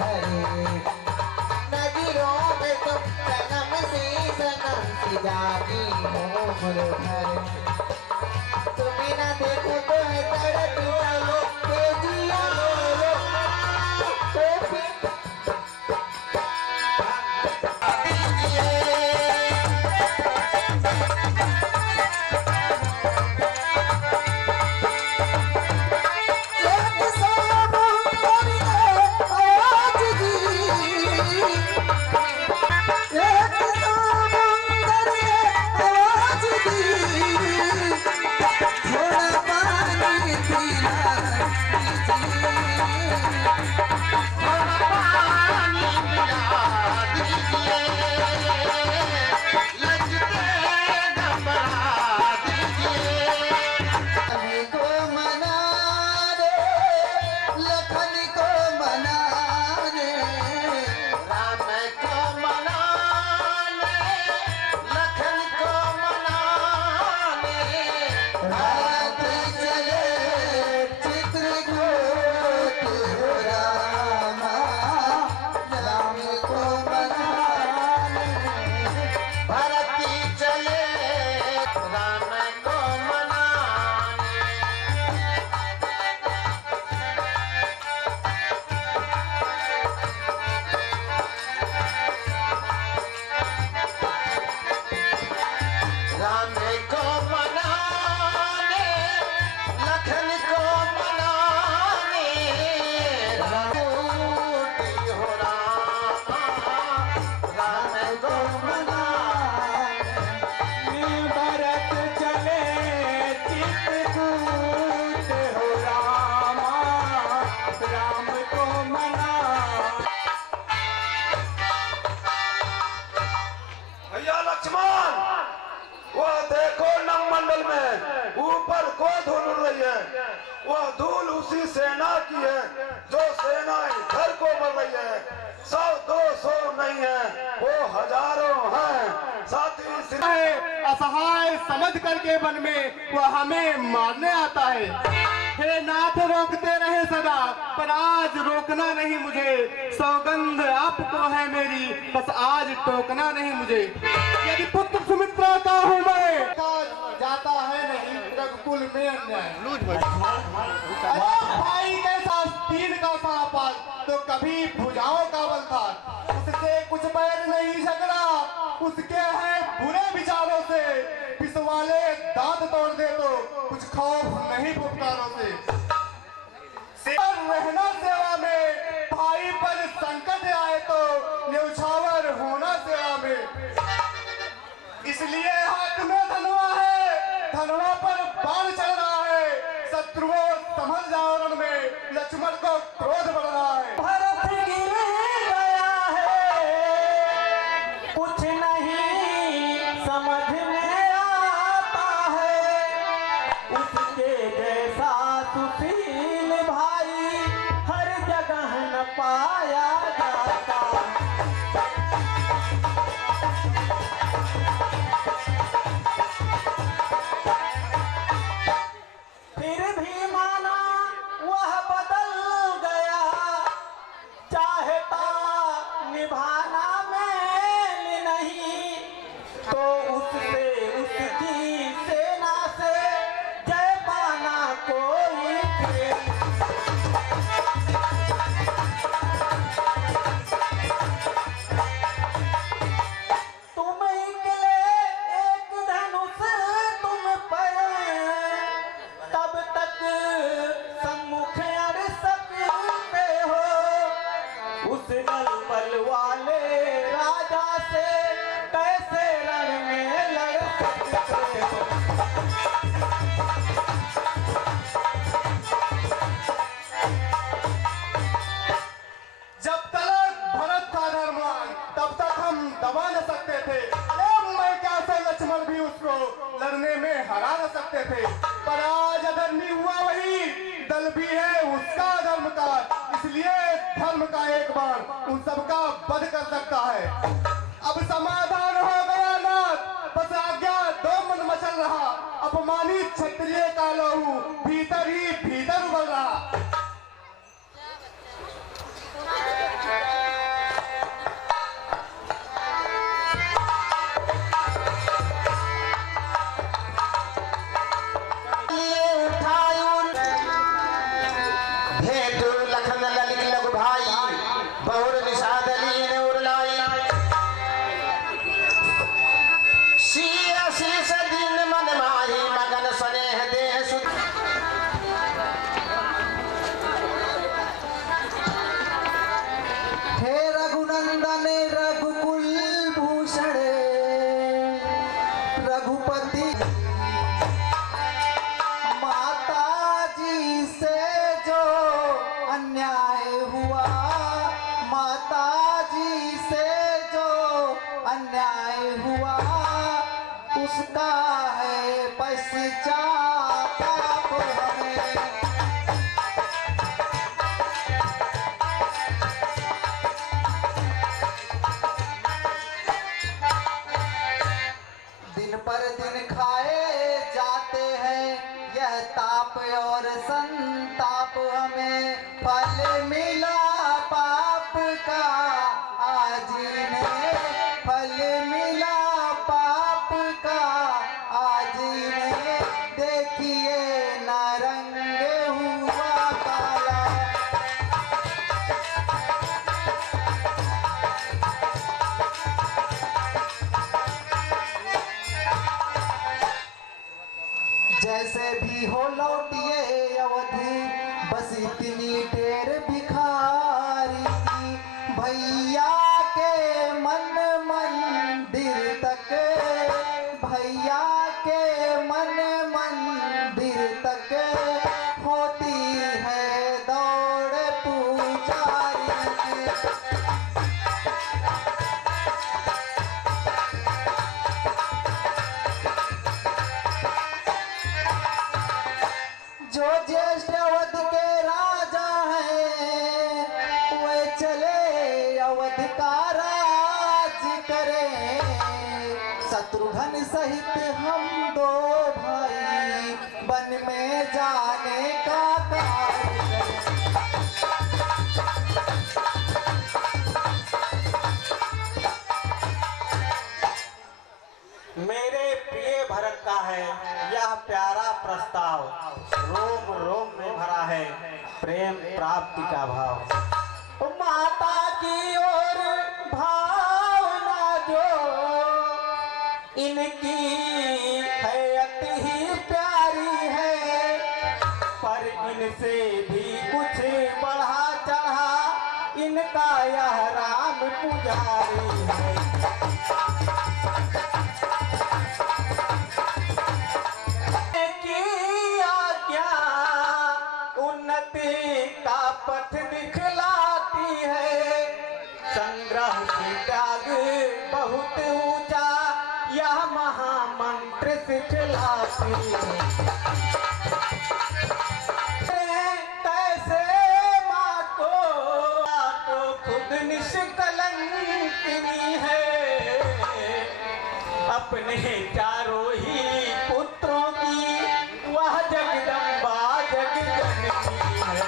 धरे, नजरों में तुम सनम सी जागी हो मुरझाए, तुम्हें ना देखो तो है तड़पता के जिया तो फिर ऊपर को धूल उड़ रही है, वह धूल उसी सेना की है जो सेना इधर को बढ़ रही है। 100-200 नहीं है, वो हजारों हैं। साथी असहाय समझ करके वन में वह हमें मारने आता है। हे नाथ रोकते रहे सदा, पर आज रोकना नहीं मुझे। सौगंध आपको है मेरी, बस आज टोकना नहीं मुझे। यदि पुत्र सुमित्रा का हूँ मैं, जाता है नहीं रघुकुल में अन्याय। भाई के साथ तीर का सापाल तो कभी भुजाओं का बल था। उससे कुछ बैर नहीं झगड़ा, उसके है बुरे विचारों से। पिसवाले दांत तोड़ दे तो कुछ खौफ नहीं फुफकारों से। रहना सेवा में, भाई पर संकट आए तो न्यौछावर होना सेवा में। इसलिए हाथ में धनुआ है, धनुआ पर बाण चल रहा है। शत्रुओं समझ जाओ रण में, लक्ष्मण को क्रोध बढ़ रहा है। भरत गिर गया है, कुछ नहीं समझ में आता है। उसके जैसा सुशील भाई हर जगह न पाया जाता। फिर भी माना वह बदल गया, चाहता निभाना मेल नहीं तो उससे उसकी सेना से जय पाना कोई खेल। तुम निकले एक धनुष तुम पर, तब तक सम्मुख अड़ सकते हो। उस बल वाले राजा से कैसे रण में लड़ सकते हो। जब तक भरत था धर्मान, तब तक हम दबा न सकते थे। मैं कैसे लक्ष्मण भी उसको लड़ने में हरा न सकते थे। पर आज अधर्मी हुआ वही, दल भी है उसका धर्म का। इसलिए धर्म का एक बाण उन सबका वध कर सकता है। अब समाधान हो गया नाथ, बस आज्ञा दो मन मचल रहा। अपमानित क्षत्रिय का लहू भीतर ही भीतर उबल रहा। पाप हमें फल मिला पाप का, आज इन्हें फल मिला पाप का, आज इन्हें देखिए ना रंग हुआ काला। जैसे भी हो लौटिए अवधि, बस इतनी ढेर भिखारी की, भैया के मन मंदिर तक, भैया के मन मंदिर तक होती है दौड़ पुजारी की। जो ज्येष्ठ अवध के राजा हैं, वे चले अवध का राज करें, शत्रुघ्न सहित हम दो भाई वन में जाने का कार्य करें। मेरे प्रिय भरत का है यह प्यारा प्रस्ताव, रोम रोम में भरा है प्रेम प्राप्ति का भाव। माता की ओर भावना जो इनकी है अति ही प्यारी है, पर इनसे भी कुछ बढ़ा चढ़ा इनका यह राम पुजारी है। का पथ दिखलाती है, संग्रह की त्याग बहुत ऊंचा यह महामंत्र सिखलाती है। कैसे माँ को खुद निष्कलंकिनी है, अपने चारों ही पुत्रों की वह जगदम्बा जगजननी है।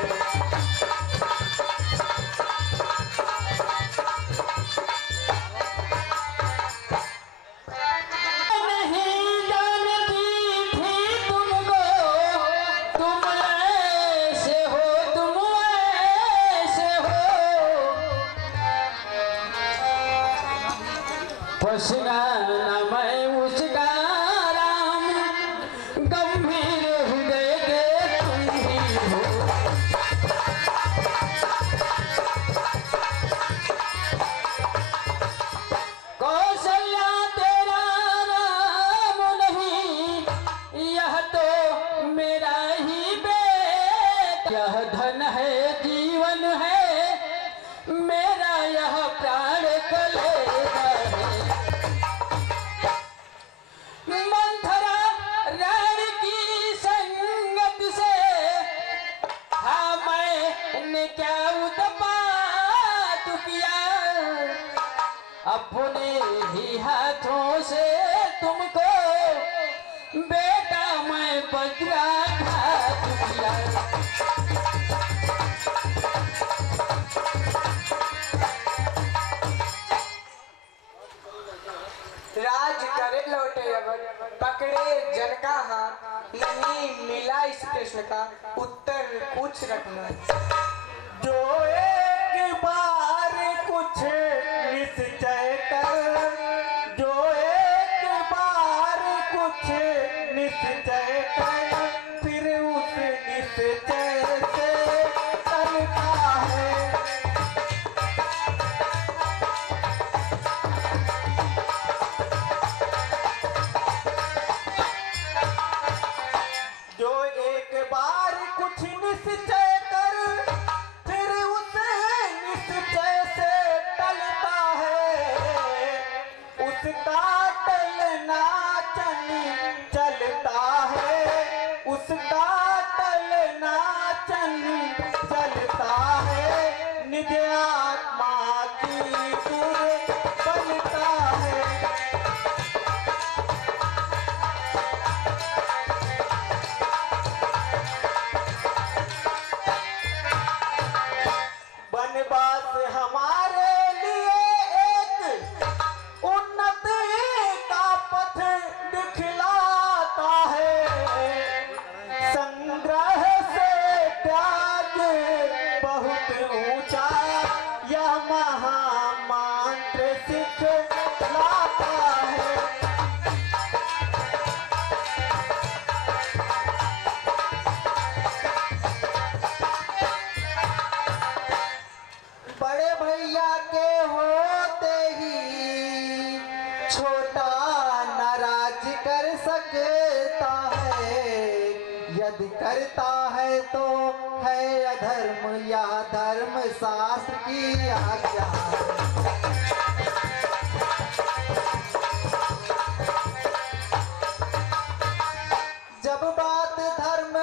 मैं उसका राम गंभीर हृदय के तुम ही हो। कौशल्या तेरा राम नहीं, यह तो मेरा ही बेटा। यह धन है जीवन है मेरा, यह प्राण कलेगा है। मंथरा रानी की संगत से हाँ मैंने क्या उत्पात किया, अपने ही हाथों से तुमको बेटा मैं वज्राघात किया। राज करे लौटे अवध, पकड़े जन का हाथ, नहीं मिला इस प्रश्न का उत्तर कुछ रखना। जो एक बार कुछ निश्चय कर, जो एक बार कुछ निश्चय कर, फिर उस निश्चय से चलता है। जो एक बार कुछ निश्चय कर, फिर उस निश्चय से टलता है, उसका टलना चलता है, उसका टलना चलता है, निज आत्मा की दुर्बलता है। करता है तो है अधर्म या धर्म शास्त्र की आज्ञा जब बात धर्म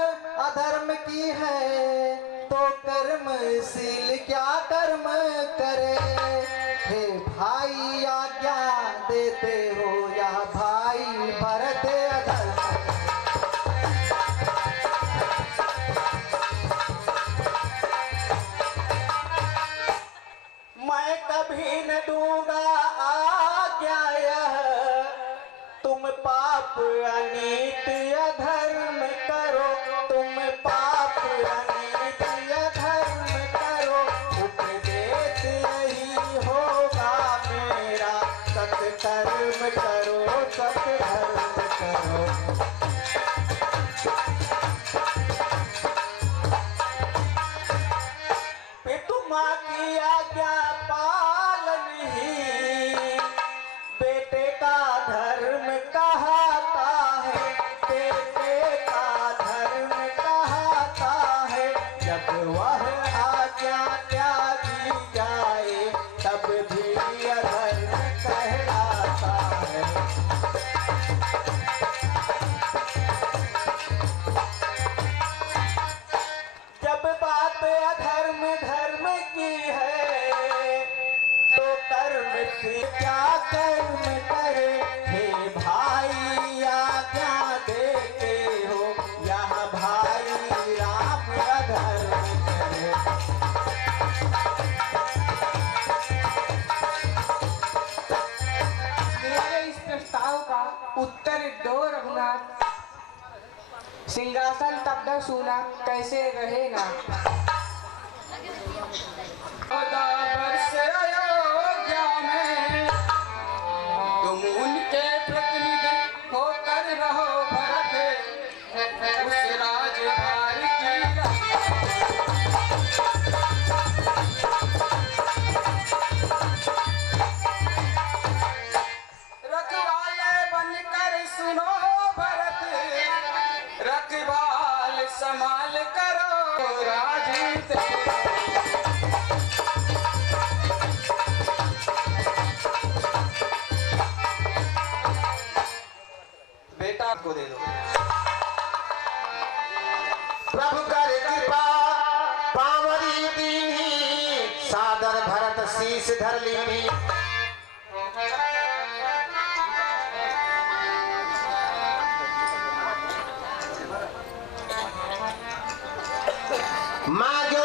अधर्म की है तो कर्मशील क्या कर्म करे हे भाई आज्ञा देते हो या भाई भरत अधर्म मैं कभी न दूंगा आज्ञा यह तुम पाप अनीत अधर्म करो तुम पाप अनीत अधर्म करो उपदेश यही होगा मेरा सत्कर्म करो सत्धर्म करो पितुमा की आज्ञा पालन ही बेटे का धर्म कहता है बेटे का धर्म कहता है जब वह आज्ञा त्यागी जाए तब भी अधर्म कहलाता है जब बात अधर्म धर्म की है तो कर्म से क्या कर्म करे हे भाई आज्ञा देते हो यह भाई राम अधर्म करे मेरे इस प्रस्ताव का उत्तर दो रघुनाथ सिंहासन तब तक सुना कैसे रहेगा वर्ष अयोध्या में तुम उनके प्रतिनिधि होकर रहो भरत उस राजभार की रखवाले बनकर सुनो भरत रखवाल संभाल करो राजीत बेटा को दे दो प्रभु कर कृपा पावरी दीनी सादर भरत शीश धर लीनी मांगे